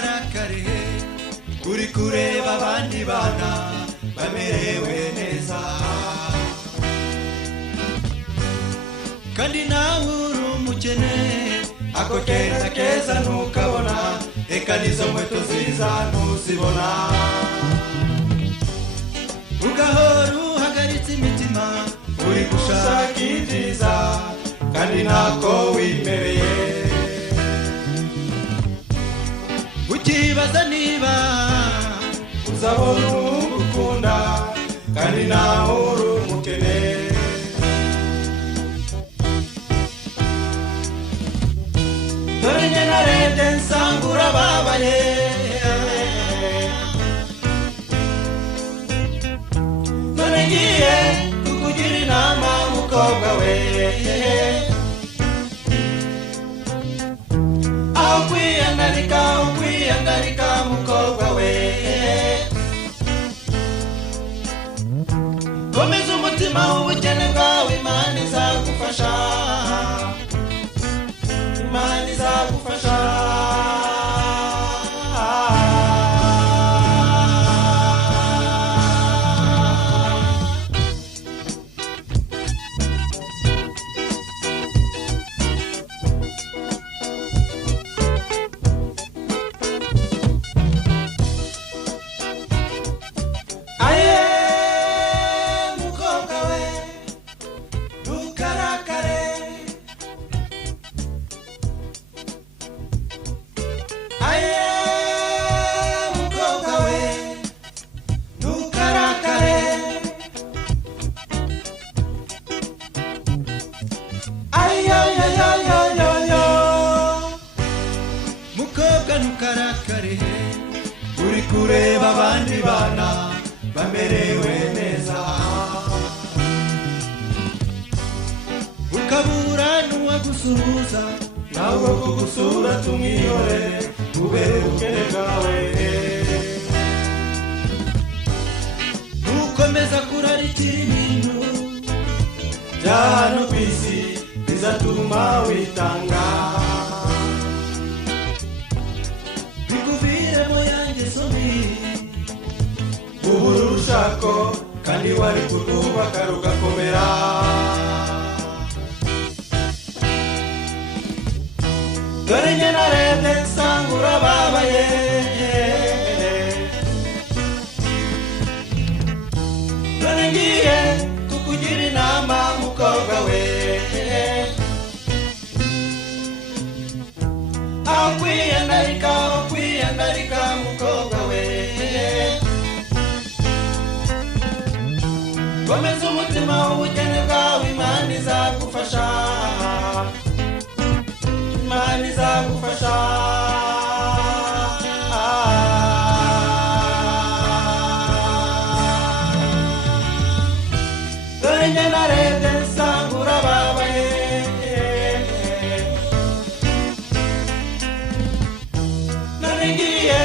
ntukarakare uri kureba abandi bana bamerewe neza kandi nawe uri umukene ako keza keza ntukabona eka nizo nkweto nziza ntuzibona ugahora uhagaritse imitima uri gushaka ibyiza kandi ntako wimereye ukibaza niba uzabona ugukunda kandi nawe uri umukene dore njye narebye nsanga urababaye none ngiye kukugira inama mukobwa we aho kwiyandarika mukobwa we komeza umutima w'ubukene bwawe Imana izagufasha Imana izagufasha ntukarakare uri kureba abandi bana bamerewe neza ukabura n'uwagusuhuza nawe kugusura tumwiyore ubere ubukene bwawe ntukomeza kurarikira ibintu bya hano ku isi bizatuma witanga urushako kandi wari kurwubaka rugakomera dore njye narebye nsanga urababaye none ngiye kukugira inama mukobwa we aho kwiyandarika mukobwa we komeza umutima w'ubukene bwawe Imana izagufasha Imana izagufasha dore njye narebye nsanga urababaye none ngiye